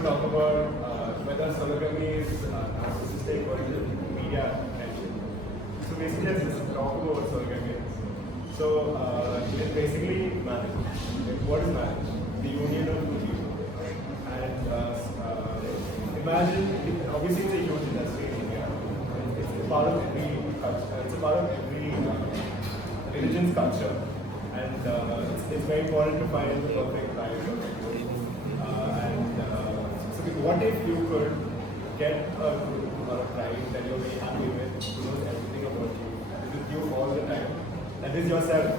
to talk about whether sologamy is narcissistic or is it media attention. So basically, let's just talk about sologamy. So it's basically marriage. Like, what is marriage? The union of two people. And imagine, obviously it's a huge industry in India. It's a part of every culture. It's a part of every religion's culture. And it's very important to find the perfect life. So what if you could get a group or a tribe that you're very happy with, who knows everything about you, is with you all the time, that is yourself?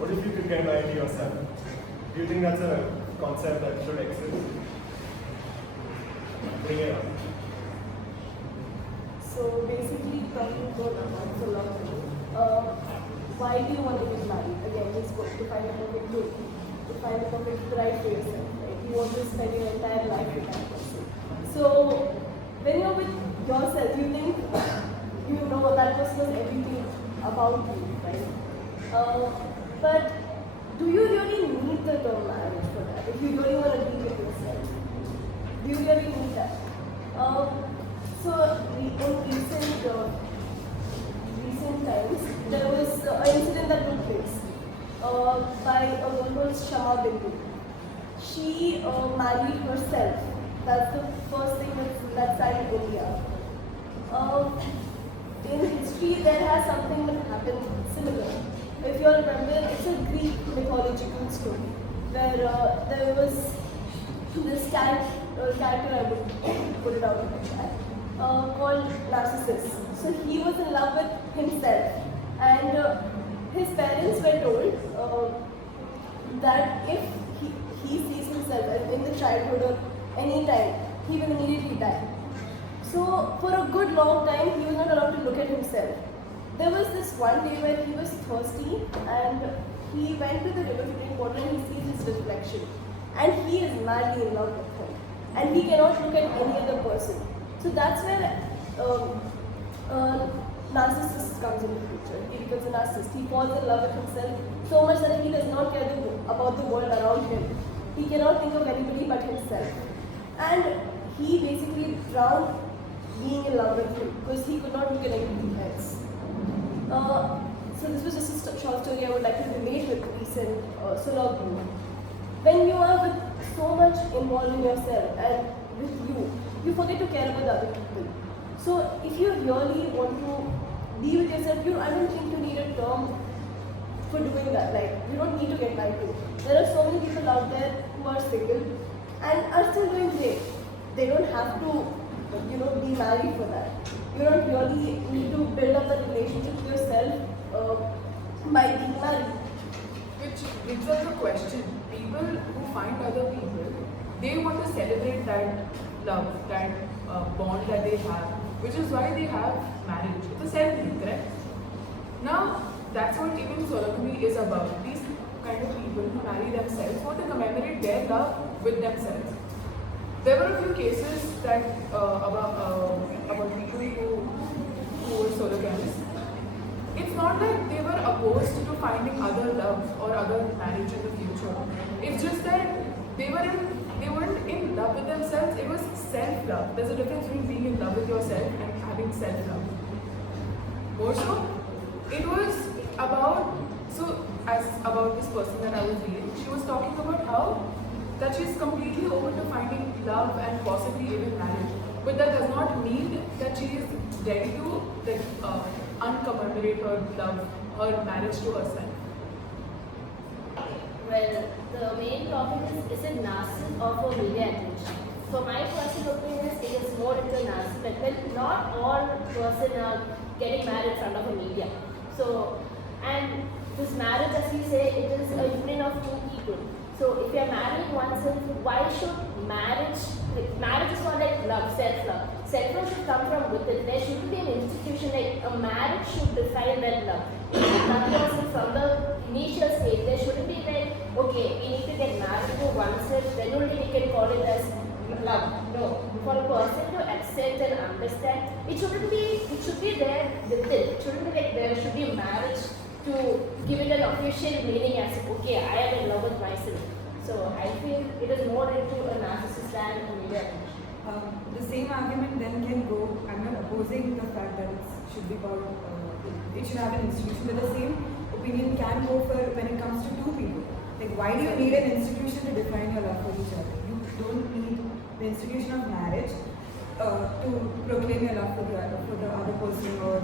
What if you could get married to yourself? Do you think that's a concept that should exist? Bring it on. So basically, talking about sologamy, why do you want to get married? Again, it's to find a perfect group, to find a perfect bride for yourself. Right? You want to spend your entire life with that person. So when you're with yourself, you think you know that person knows everything about you, right? But do you really need the term marriage for that? If you really want to be with yourself, do you really need that? So in recent times, there was an incident that took place by a girl called Shama Bindu. She married herself. That's the first thing that's in India. In history, there has something that happened similar. If you all remember, it's a Greek mythological story where there was this character, I would put it out in the chat, called Narcissus. So he was in love with himself, and his parents were told that if he sees himself in the childhood or any time, he will immediately die. So for a good long time, he was not allowed to look at himself. There was this one day where he was thirsty and he went to the river to drink water and he sees his reflection. And he is madly in love with him. And he cannot look at any other person. So that's where narcissist comes into the picture. He becomes a narcissist. He falls in love with himself so much that he does not care about the world around him. He cannot think of anybody but himself. And he basically drowned being in love with him because he could not look at anybody else. So this was just a short story I would like to relate with recent sologamy. When you are with so much involved in yourself and with you forget to care about the other people. So if you really want to be with yourself, I don't think you need a term for doing that. Like, you don't need to get married to. There are so many people out there who are single and are still doing great. They don't have to, be married for that. You don't really need to build up a relationship with yourself by being married. Which brings up the question, people who find other people, they want to celebrate that love, that bond that they have, which is why they have marriage. It's a ceremony, correct? Now, that's what even sologamy is about. These kind of people who marry themselves want to commemorate their love with themselves. There were a few cases that about people who were sologamous. It's not that they were opposed to finding other love or other marriage in the future. It's just that they weren't in love with themselves. It was self-love. There's a difference between being in love with yourself and having self-love. More so, it was about this person that I was reading. She was talking about how that she's completely open to finding love and possibly even marriage. But that does not mean that she is ready to uncommemorate her love, her marriage to herself. Well, the main topic is it narcissism or for media attention? So my personal opinion is it is more into narcissism. Well, not all person are getting married in front of a media. So, and this marriage, as you say, it is a union of two people. So if you are marrying oneself, why should marriage is not like love, self-love. Self-love should come from within. There shouldn't be an institution like a marriage should define that love. That person from the initial stage, there shouldn't be like, okay, we need to get married to oneself, then only we can call it as love. No. For a person to accept and understand, it should be there within. It shouldn't be like there should be marriage to give it an official meaning as, okay, I am in love with myself. So I feel it is more into a narcissist than a media. argument then can go, I'm not opposing the fact that it should be called, it should have an institution, but the same opinion can go for when it comes to two people. Like, why do you need an institution to define your love for each other? You don't need the institution of marriage to proclaim your love for the other person or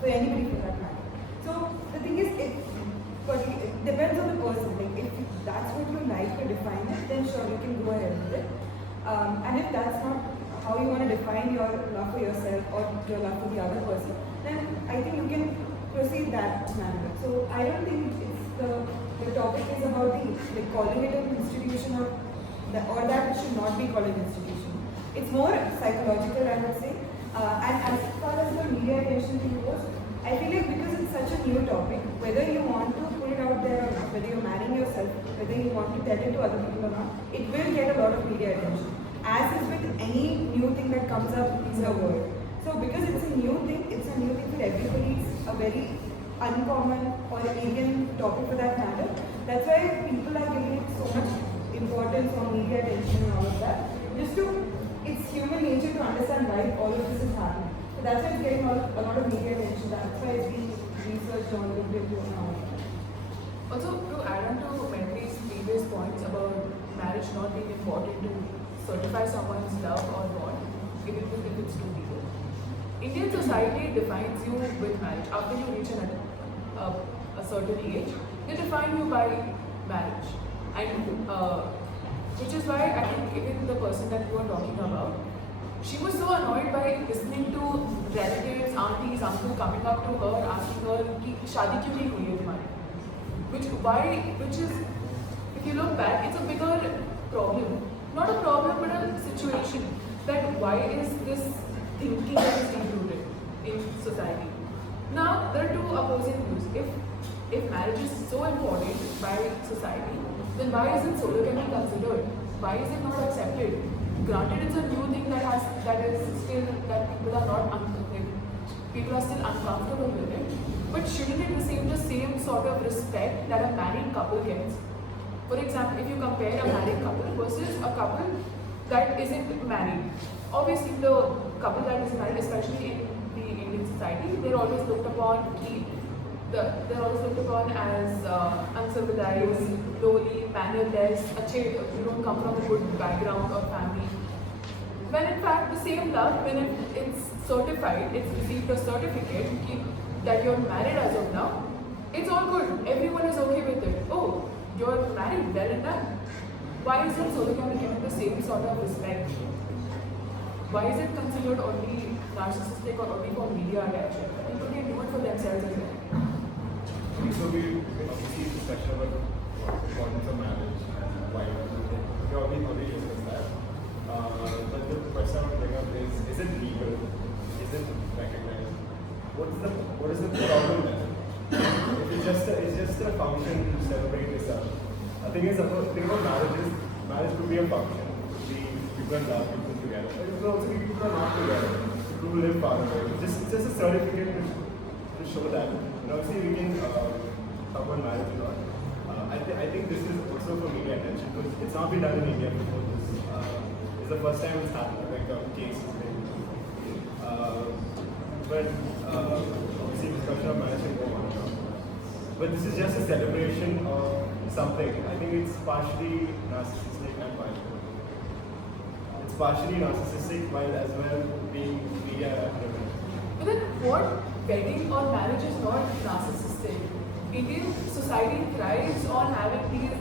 for anybody for that matter. So the thing is, it depends on the person. Like, if that's what you like to define it, then sure, you can go ahead with it. And if that's not how you want to define your love for yourself or your love for the other person, then I think you can proceed that manner. So I don't think it's the topic is about the calling it an institution or that it should not be called an institution. It's more psychological, I would say. And as far as the media attention thing goes, I feel like because it's such a new topic, whether you want to put it out there or not, whether you're marrying yourself, whether you want to tell it to other people or not, it will get a lot of media attention. As is with any new thing that comes up in the world. So because it's a new thing for everybody, it's a very uncommon or alien topic for that matter. That's why people are giving it so much importance on media attention and all of that. It's human nature to understand why all of this is happening. So that's why it's getting a lot of media attention. That's why it's being researched on, looked into and all. Also, to add on to Mendy's previous points about marriage not being important to certify someone's love or bond, even if it's two people. Indian society defines you with marriage. After you reach a certain age, they define you by marriage. And which is why I think even the person that you were talking about, she was so annoyed by listening to relatives, aunties, uncle coming up to her asking her कि शादी क्यों नहीं हुई है तुम्हारी? Which is, if you look back, it's a bigger problem. Not a problem, but a situation. That why is this thinking that is deep-rooted in society? Now, there are two opposing views. If marriage is so important by society, then why isn't sologamy considered? Why is it not accepted? Granted, it's a new thing that is still that people are still uncomfortable with it. But shouldn't it receive the same sort of respect that a married couple gets? For example, if you compare a married couple versus a couple that isn't married, obviously the couple that is married, especially in the Indian society, they're always looked upon as uncivilized, lowly, mannerless, you don't come from a good background or family. When in fact the same love, when it's certified, it's received a certificate that you're married as of now, it's all good. Everyone is okay with it. Oh, you're married, well and done. Why isn't sologamy given the same sort of respect? Why is it considered only narcissistic or only for media attention? People can do it for themselves as well. So we obviously discussion about importance of marriage and why we already discussed that. But the question I want to bring up is it legal? Is it recognized? What is the problem there? It's just a function to celebrate yourself. The thing about marriage could be a function. It could be people in love, people together. It could also be people are not together. People who live far away. It's just a certificate to show that. And obviously we can talk about marriage a lot. I think this is also for media attention because it's not been done in India before. This is the first time it's happened, like a case is made. But obviously discussion of marriage can go on and on. But this is just a celebration of something. I think it's partially narcissistic and partially. It's partially narcissistic while as well being media driven. But then what wedding or marriage is not narcissistic? Indian society thrives on having these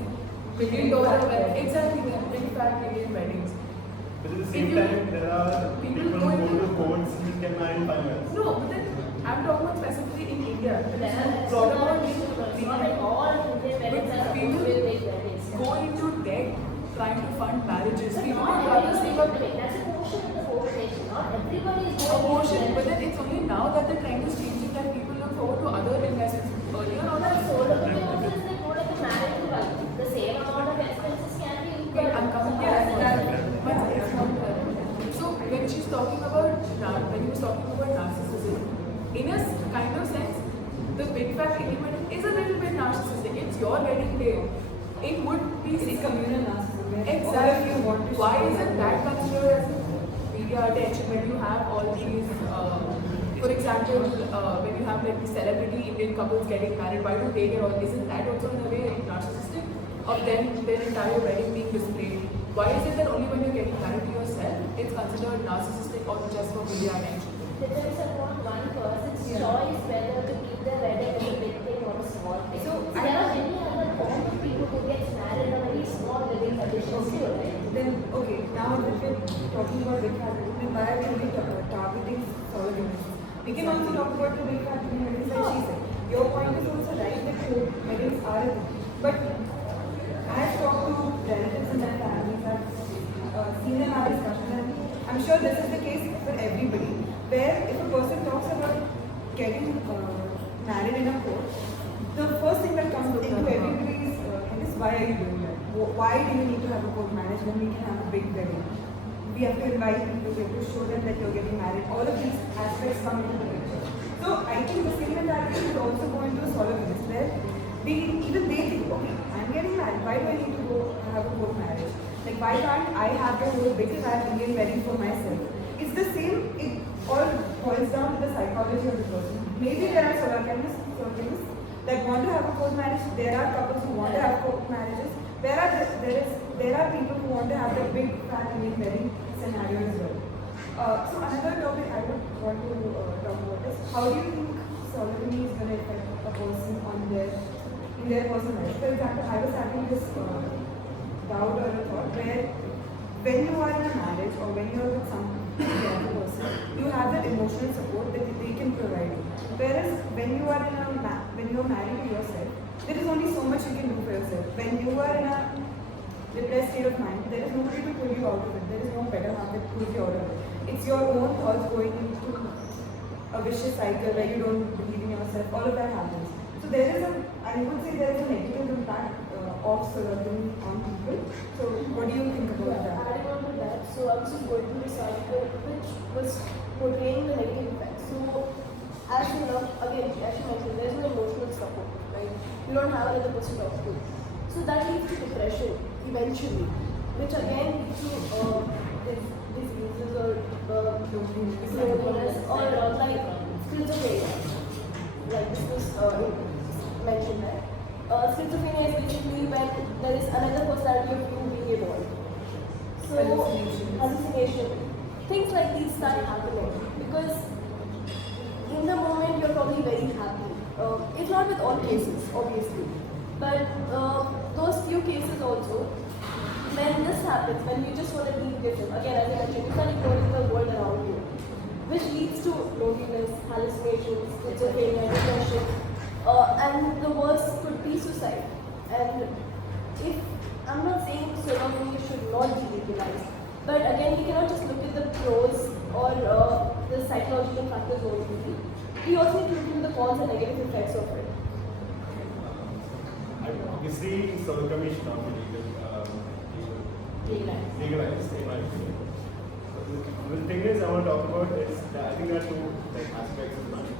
million-dollar weddings. Exactly, in fact, Indian weddings. But at the same time, there are people who go to courts who get married in 5 minutes. No, but then I'm talking about specifically in India. Not all Indian weddings are People with big weddings. go into debt trying to fund marriages. But People not would rather everybody save up is doing. That's a portion of the population. Not everybody is doing abortion, it. but then it's only now that the trend is changing that people look forward to other investments. Earlier on, But sologamy also is like more like a marriage one. The same amount of expenses can be equal. I'm coming So when she's talking about when he was talking about narcissism, in a kind of sense, the big fat element is a little bit narcissistic. It's your wedding day. It would be It's communal narcissism. exactly. Why isn't that considered as media attention? example, when you have like the celebrity Indian couples getting married, why do they get all? Isn't that also in a way narcissistic? Of them, their entire wedding being displayed. Why is it that only when you're getting married to yourself, it's considered narcissistic or just for media attention? Depends upon one person's choice whether to keep their wedding as a big thing or a small thing. So, There are many other forms of people who get married in a very small living conditions too, right? Then, okay, now that we're talking about big family, then why are we targeting sologamy? We can also talk about the big family weddings like she said. Your point is also right that weddings are a thing. But I've talked to relatives and their families, I've seen them have discussion, and I'm sure this is the case for everybody, where if a person talks about getting married in a court, the first thing that comes into everybody's head is why are you doing that? Why do you need to have a court marriage when we can have a big wedding? We have to invite people, we have to show them that you're getting married. All of these aspects come into the picture. So I think the same mentality should also go into sologamy, where even they think, okay, I'm getting married, why do I need to go have a court marriage? Like, why can't I have the whole big fat Indian wedding for myself? It's the same, it all boils down to the psychology of the person. Maybe there are sologamists that want to have a court marriage, there are couples who want to have court marriages, there are people who want to have the big fat Indian wedding scenario as well. So another topic I would want to talk about is, how do you think sologamy is going to affect a person in their personal life? For example, I was having this doubt or a thought where when you are in a marriage or when you are with some other person, you have that emotional support that they can provide you. Whereas when you are married to yourself, there is only so much you can do for yourself. When you are in a depressed state of mind, there is nobody to pull you out of it. There is no better half that pulls you out of it. It's your own thoughts going into a vicious cycle where you don't believe in yourself. All of that happens. So I would say there is a negative impact of sologamy on people. So what do you think about that? Adding on to that, so I was just going through this article which was portraying the negative effects. So as you know, again, as you mentioned, there is no emotional support, right? You don't have another person to talk to. So that leads to depression eventually, which again leads to diseases or loneliness or like schizophrenia. Like this was mentioned that. Schizophrenia is basically when there is another personality of you being involved. So hallucination. Things like these start happening because in the moment you're probably very happy. It's not with all cases, obviously, but those few cases also, when this happens, when you just want to be different, again as I mentioned, you start ignoring the world around you, which leads to loneliness, hallucinations, schizophrenia, depression, and the worst could be suicide. And if I'm not saying sologamy should not be legalized, but again, we cannot just look at the pros or the psychological factors only. We also need to look into the cons and negative effects of it. Obviously, sologamy should not be legalized, in my opinion. The thing is, I want to talk about is that I think there are two aspects of money.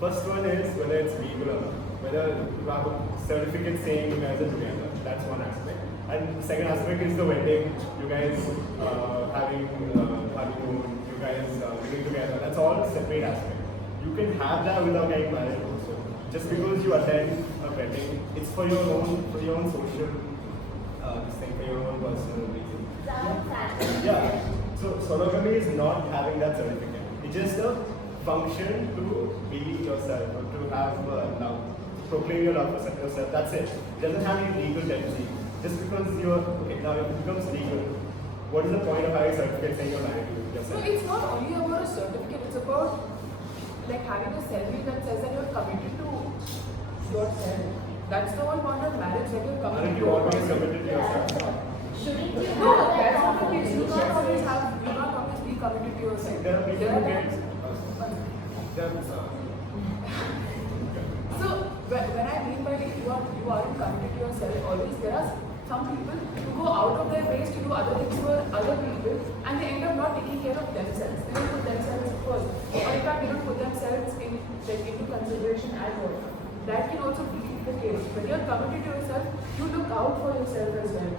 First one is whether it's legal or not, whether you have a certificate saying you guys are together. That's one aspect. And the second aspect is the wedding, you guys having honeymoon, you guys living together. That's all separate aspect. You can have that without getting married also. Just because you attend a wedding, it's for your own social this thing, for your own personal reason. Yeah. So sologamy is not having that certificate. It's just a function to be yourself or to have love, proclaim your love for yourself. That's it. It doesn't have any legal tendency. Just because you're okay, now it becomes legal. What is the point of having a certificate saying you're married to yourself? So it's not only about a certificate, it's about like having a selfie that says that you're committed to yourself. That's the whole point of marriage, that you're committed Aren't to you always yourself. committed to yourself? Shouldn't you No, have that that's not the case. You confidence? can't always be committed to yourself. There are people who get So when I mean by you aren't committed to yourself, always there are some people who go out of their ways to do other things for other people, and they end up not taking care of themselves. They don't put themselves first, or in fact they don't put themselves into consideration at all. That can also be the case. When you're committed to yourself, you look out for yourself as well.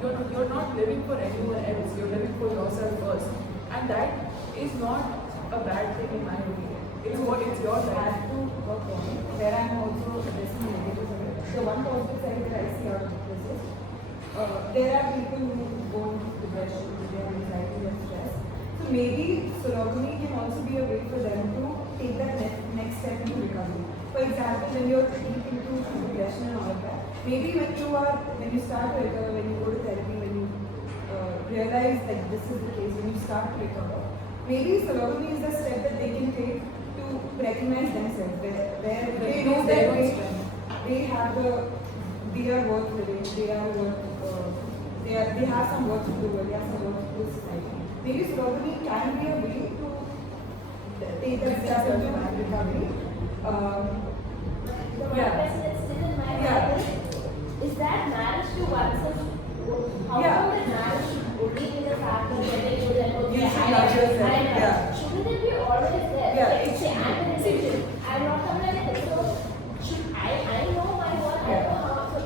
You're not living for anyone else. You're living for yourself first, and that is not a bad thing in my opinion. It's your life. Add to her point, where I'm also addressing the negatives of it. The one positive side that I see out of this is there are people who go into depression, they have anxiety and stress. So maybe sologamy can also be a way for them to take that next step into recovery. For example, when you're deep into depression and all of that, maybe when you start to recover, when you go to therapy, when you realize that this is the case, when you start to recover, maybe sologamy is the step that they can take to recognize themselves, where they know that they have they are worth living, they have some work to do, they have some work to do in society. Maybe sologamy can be a way to take that step into recovery. The one question that's still in my mind is that marriage to oneself, how come that marriage should only be the fact of whether you like, okay, You should love yourself. shouldn't it be always there? Yeah. Like, say, I'm an individual, I'm not coming like this, so should I know my worth, I know how, so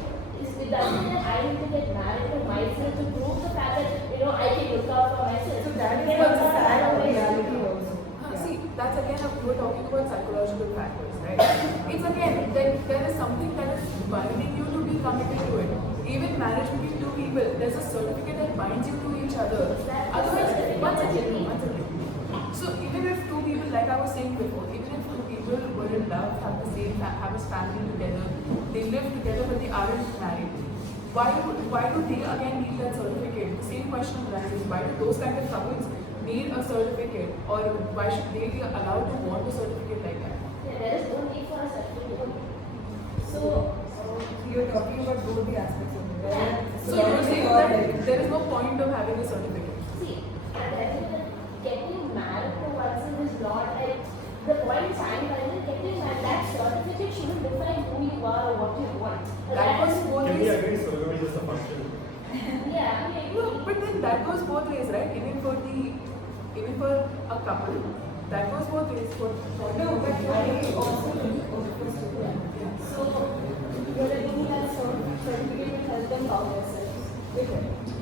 it doesn't mean that I need to get married to myself to prove the fact that, I can look out for myself. So that is what's a sad reality also. See, that's again, we were talking about psychological factors, right? It's again, there is something that is binding you to be committed to it. Even marriage between two people, there's a certificate that binds you to each other. Otherwise, one second. So even if two people, like I was saying before, even if two people were in love, have a family together, they live together but they aren't married, why do they again need that certificate? The same question arises. Why do those kind of couples need a certificate, or why should they be allowed to want a certificate like that? Yeah, there is no need for a certificate. So, You're talking about both the aspects of it. Right? So you're saying that there is no point of having a certificate? see, getting married to oneself is not like the point I'm trying to getting married. That certificate shouldn't define who you are or what you want. That goes both Can we ways. agree sologamy is just a function? Yeah, No, but then that goes both ways, right? Even for a couple, that goes both ways. No, but I also think So, you're telling me that certificate will help them calm themselves.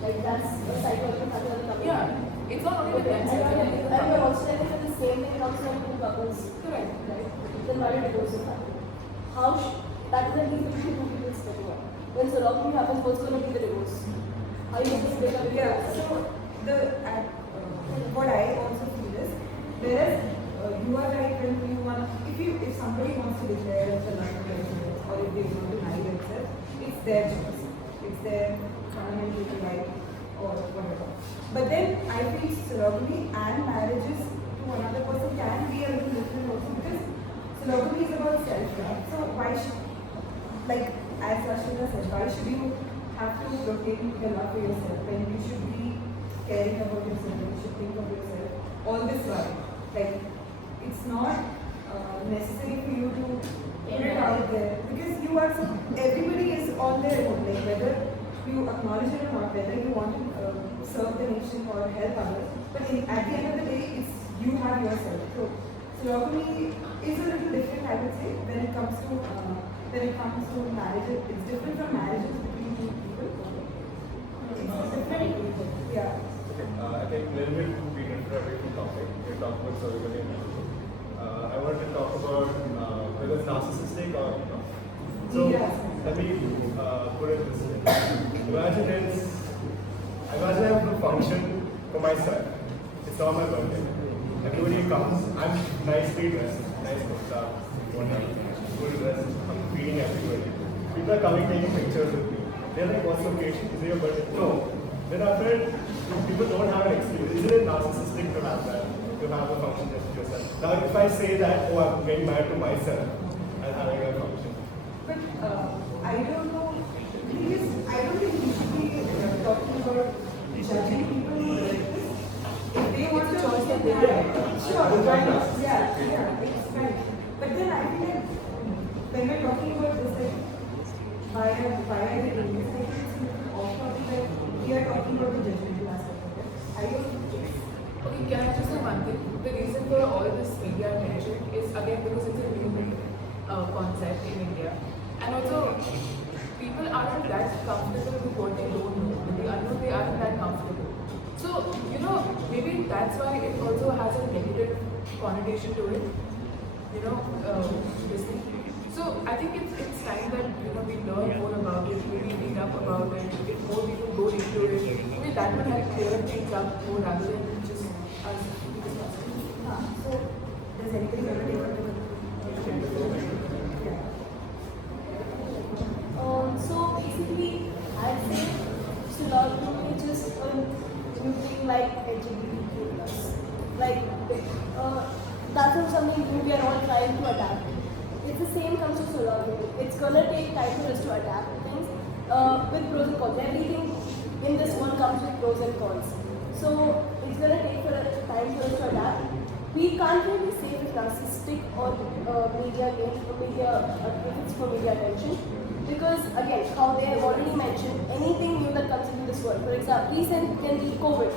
Like that's a psychological factor of the couple. Yeah, it's not only with Okay, themselves. and it's with the you're couple. also telling that the same thing comes from two couples. Correct. Right? Then why did divorce happen? That doesn't mean between two people splitting up. When sologamy happens, what's going to be the divorce? Are you going to split up? What I also feel is, whereas you are right when if somebody wants to declare as a non-religious or if they want to marry themselves, it's their choice. It's their fundamental right or whatever. But then I feel sologamy and marriages to another person can be a little different also, because sologamy is about self-love. So why should, like as Rashida said, why should you have to rotate your love for yourself when you should be caring about yourself, you should think of yourself all this while? Like, it's not necessary for you to put it out there, because you are everybody is on their own, like whether you acknowledge it or not, whether you want to serve the nation or help others, but at the end of the day, it's you have yourself. So sologamy is a little different, I would say, when it comes to marriages. It's different from marriages between two people. It's different. Yeah. Okay, I think a little bit we drifted away from topic. We talked about sologamy. I wanted to talk about whether it's narcissistic or not. So let me put it this way. Imagine I have a function for myself. It's not my birthday. Everybody comes. I'm nicely dressed, nice kurta, whatever, good dress. I'm feeding everybody. People are coming taking pictures with me. They're like, "What's the occasion? Is it your birthday?" No. Then after it, people don't have an excuse. Isn't it narcissistic to have that? To have a function just for yourself. Now, if I say that, oh, I'm getting married to myself and having a function. But I don't know. Because I don't think we should be talking about judging people who do this. If they want to choice that they have, sure, why not? Yeah, it's right. But then I feel like when we're talking about this, like, why are they doing this? I think it's a little awkward that we are talking about the judgmental aspect of it. I don't think it's. Okay, can I just say one thing? The reason for all this media attention is again because it's a new concept in India, and also people aren't that comfortable with what they don't know. With the unknown, they aren't that comfortable. So maybe that's why it also has a negative connotation to it. this thing. So I think it's time that we learn more about it, maybe read up about it, if more people go into it. Maybe that would help clear things up more rather than just us discussing. So, does anybody ever take up the So basically, I'd say sologamy is just a new thing like LGBTQ+. Like, that's not something new we are all trying to adapt. It's the same comes to sologamy. It's gonna take time for us to adapt things with pros and cons. Everything in this world comes with pros and cons. So it's gonna take time for us to adapt. We can't really say if it's narcissistic or media gain or media if it's for media attention. Because again, how they have already mentioned, anything new that comes into this world. For example, recently COVID,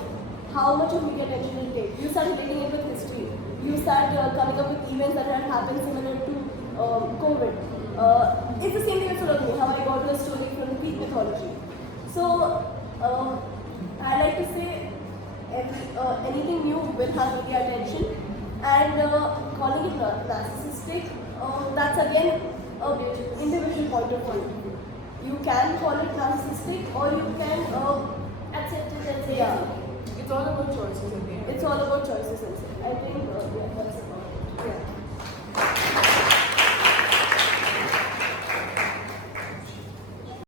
how much of media attention it take? You start relating it with history. You start coming up with events that had happened similar to COVID. It's the same thing with sologamy, how I got a story from the Greek mythology. So I like to say anything new will have media attention, and calling it narcissistic, that's again individual point of view. You can call it narcissistic or you can Accept it and say yeah. It's all about choices at the end. It's all about choices. I think